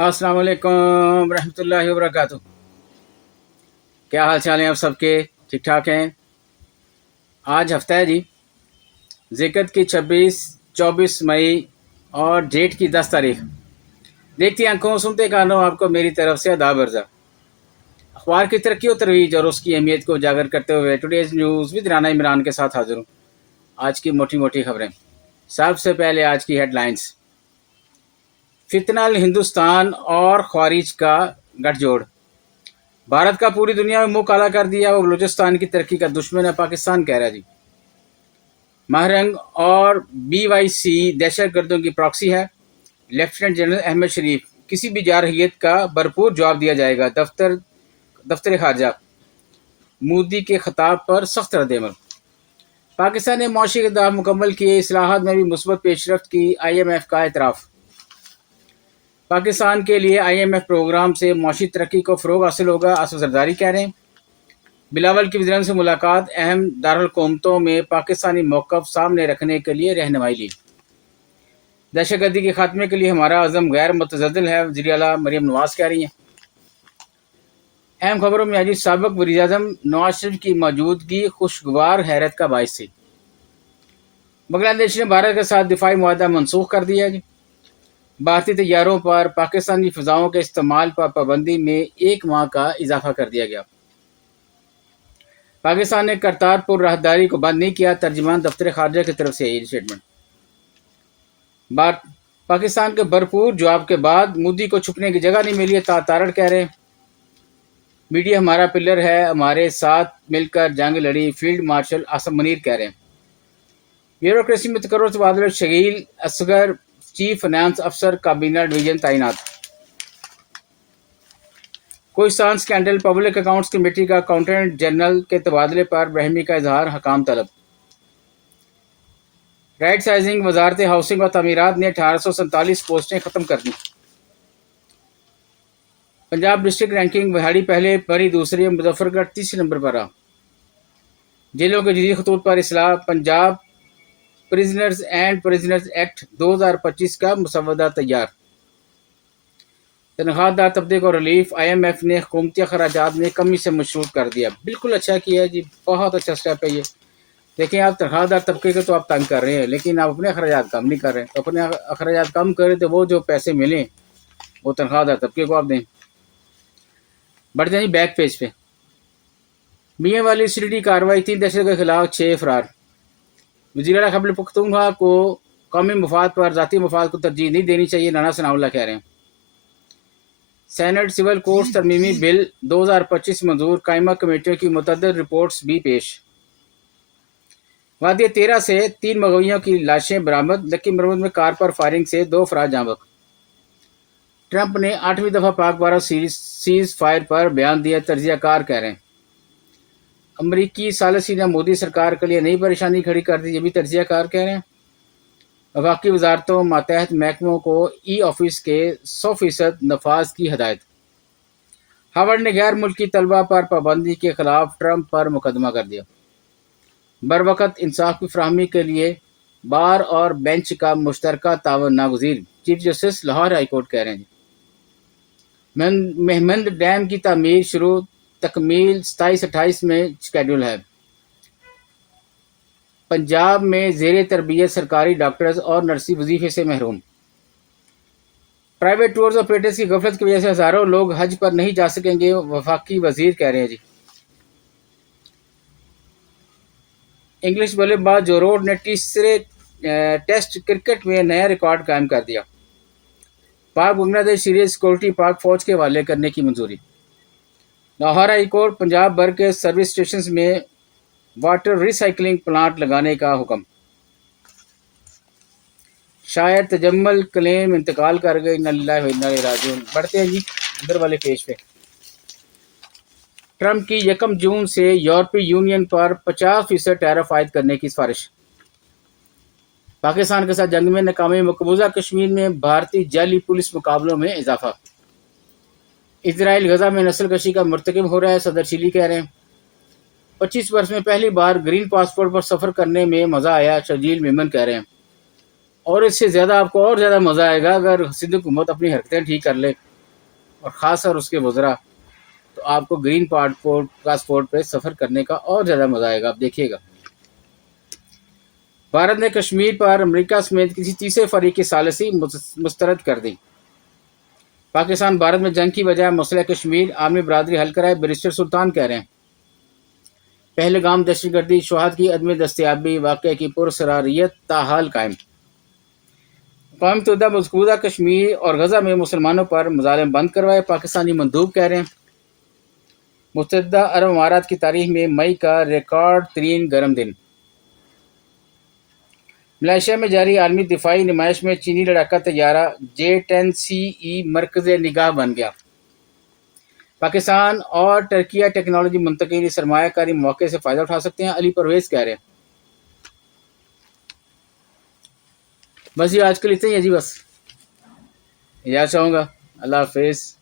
अस्सलाम वालेकुम रहमतुल्लाहि व बरकातुहू। क्या हाल चाल हैं आप सबके? ठीक ठाक हैं? आज हफ्ता है जी ज़िक़्क़त की 24 मई और जेठ की 10 तारीख। देखती आंखों सुनते कानों आपको मेरी तरफ से आदाब अर्ज़ा। अखबार की तरक्की और तरोईज और उसकी अहमियत को उजागर करते हुए today's news with Rana Imran के साथ हाजिर हूँ। आज की मोटी मोटी खबरें। सबसे पहले आज की हेडलाइंस। फितनल हिंदुस्तान और ख्वारिज का गठजोड़। भारत का पूरी दुनिया में मुंह काला कर दिया, वो बलूचिस्तान की तरक्की का दुश्मन है, पाकिस्तान कह रहा है जी। महरंग और BYC दहशतगर्दों की प्रॉक्सी है। लेफ्टिनेंट जनरल अहमद शरीफ, किसी भी जारहियत का भरपूर जवाब दिया जाएगा। दफ्तर खारजा, मोदी के खिताब पर सख्त रद्द-ए-अमल। पाकिस्तान ने मुआशी इक़दाम मुकम्मल किए, इस्लाहात में भी मुस्बत पेशरफ्त की, IMF का एतराफ़। पाकिस्तान के लिए IMF प्रोग्राम से मुआशी तरक्की को फ़रोग़ हासिल होगा, आसिफ ज़रदारी कह रहे हैं। बिलावल की वज़ीरान से मुलाकात, अहम दारुलक़ौमतों में पाकिस्तानी मौक़िफ़ सामने रखने के लिए रहनुमाई ली। दहशतगर्दी के खात्मे के लिए हमारा अज़म गैर मुतज़द्दिल है, वज़ीर आला मरियम नवाज़ कह रही हैं। अहम खबरों में आज साबिक़ वज़ीर-ए-आज़म नवाज शरीफ की मौजूदगी खुशगवार हैरत का बाइस थी। बांग्लादेश ने भारत के साथ दिफाई मुआहदा मनसूख कर दिया है। भारतीय तैयारों पर पाकिस्तानी फ़िज़ाओं के इस्तेमाल पर पाबंदी में 1 माह का इजाफा कर दिया गया। पाकिस्तान ने करतारपुर राहदारी को बंद नहीं किया, तर्जुमान दफ्तर खारजा की तरफ से ये स्टेटमेंट। पाकिस्तान के भरपूर जवाब के बाद मोदी को छुपने की जगह नहीं मिली है, तारड़ कह रहे हैं। मीडिया हमारा पिलर है, हमारे साथ मिलकर जंग लड़ी, फील्ड मार्शल आसम मुनीर कह रहे हैं। ब्यूरोक्रेसी में तकर्रुर तबादला, शकील असगर चीफ फाइनेंस अफसर काबीना डिवीजन तैनात। Kohistan scandal, public accounts committee का अकाउंटेंट जनरल के तबादले पर बरहमी का इजहार, हकाम तलब। राइट साइजिंग, वजारत हाउसिंग और तामीरात ने 1847 पोस्टें खत्म कर दी। पंजाब डिस्ट्रिक्ट रैंकिंग, बिहाड़ी पहले, परी दूसरे, मुजफ्फरगढ़ तीसरे नंबर पर रहा। जेलों के जदीद खतूत पर इसलाह, Punjab prisoners and prisoners act 2025 का मसवदा तैयार। तनख्वाहदार तबके को रिलीफ, IMF ने हुकूमती अखराजात में कमी से मशरूत कर दिया। बिल्कुल अच्छा किया जी, बहुत अच्छा स्टेप है ये। देखिए, आप तनख्वाहदार तबके को तो आप तंग कर रहे हैं, लेकिन आप अपने अखराजात कम नहीं कर रहे। तो अपने अखराजात कम करें तो वो जो पैसे मिलें वो तनख्वाहदार तबके को आप दें। बढ़ जाए बैक पेज पे। मियाँ वाली सीडी कार्रवाई, 3 दहशत के खिलाफ 6 फरार। वज़ीर आला खैबर पख्तूनख्वा को कौमी मफाद पर ज़ाती मफाद को तरजीह नहीं देनी चाहिए, राना सनाउल्लाह कह रहे हैं। सेनेट सिविल कोर्ट्स तरमीमी बिल 2025 मंजूर, कायमा कमेटियों की मुतअद्दिद रिपोर्ट्स भी पेश। वादी 13 से 3 मगवियों की लाशें बरामद, लक्की मरमद में कार पर फायरिंग से 2 अफराद जाँ बहक। ट्रंप ने 8वीं दफ़ा पाक भारत सीज फायर पर बयान दिया, तजिया कार कह रहे हैं। अमरीकी सालिसी ने मोदी सरकार के लिए नई परेशानी खड़ी कर दी, ये भी तजिया कार कह रहे हैं। वफाकी वजारतों मातहत महकमों को ऑफिस के 100% नफाज की हदायत। हार्वर्ड ने गैर मुल्की तलबा पर पाबंदी के खिलाफ ट्रंप पर मुकदमा कर दिया। बर वक़्त इंसाफ की फराहमी के लिए बार और बेंच का मुश्तरका तावन नागुज़ीर, chief justice Lahore high court कह रहे हैं। महमंद डैम की तामीर शुरू, तकमील 27-28 में शेड्यूल है। पंजाब में ज़ेरे तरबियत सरकारी डॉक्टर्स और नर्सी वजीफे से महरूम। प्राइवेट टूर्स ऑपरेटर्स की गफलत की वजह से हज़ारों लोग हज पर नहीं जा सकेंगे, वफाकी वजीर कह रहे हैं जी। इंग्लिश बल्लेबाज जो रोड ने तीसरे टेस्ट क्रिकेट में नया रिकॉर्ड कायम कर दिया। पाक बांग्लादेश सीरीज सिक्योरिटी पाक फौज के हवाले करने की मंजूरी। लाहौर हाई कोर्ट, पंजाब भर के सर्विस स्टेशन में वाटर रिसाइकलिंग प्लांट लगाने का हुक्म। शायर तजम्मल कलेम इंतकाल कर गए, इन्ना लिल्लाहि व इन्ना इलैहि राजिऊन। बढ़ते हैं जी अंदर वाले पेज पे। ट्रंप की 1 जून से यूरोपीय यूनियन पर 50% टैरिफ आयद करने की सिफारिश। पाकिस्तान के साथ जंग में नाकामी, मकबूजा कश्मीर में भारतीय जाली पुलिस मुकाबलों में इजाफा। इजराइल गजा में नस्लकशी का मर्तकब हो रहा है, सदर चिली कह रहे हैं। 25 वर्ष में पहली बार ग्रीन पासपोर्ट पर सफ़र करने में मज़ा आया, शजील मेमन कह रहे हैं। और इससे ज़्यादा आपको और ज़्यादा मज़ा आएगा अगर सिंध हुकूमत अपनी हरकतें ठीक कर ले। اور خاص طور اس کے وزراء، تو آپ کو گرین پاسپورٹ پہ سفر کرنے کا اور زیادہ مزہ آئے گا. آپ دیکھیے گا. بھارت نے کشمیر پر امریکہ سمیت کسی تیسرے فریق کی ثالثی مسترد کر دی. پاکستان بھارت میں جنگ کی وجہ مسئلہ کشمیر، عالمی برادری حل کرائے، بیرسٹر سلطان کہہ رہے ہیں. پہلگام دہشت گردی شہاد کی عدم دستیابی، واقعے کی پراسراریت تاحال قائم. اقوام متحدہ مذکورہ کشمیر اور غزہ میں مسلمانوں پر مظالم بند کروائے، پاکستانی مندوب کہہ رہے ہیں. متحدہ عرب امارات کی تاریخ میں مئی کا ریکارڈ ترین گرم دن. ملائیشیا میں جاری عالمی دفاعی نمائش میں چینی لڑاکا طیارہ J-10C مرکز نگاہ بن گیا. پاکستان اور ٹرکیہ ٹیکنالوجی منتقلی سرمایہ کاری مواقع سے فائدہ اٹھا سکتے ہیں، علی پرویز کہہ رہے ہیں. بس یہ آج کل اتنا ہی ہے جی. بس اجازت چاہوں گا. اللہ حافظ.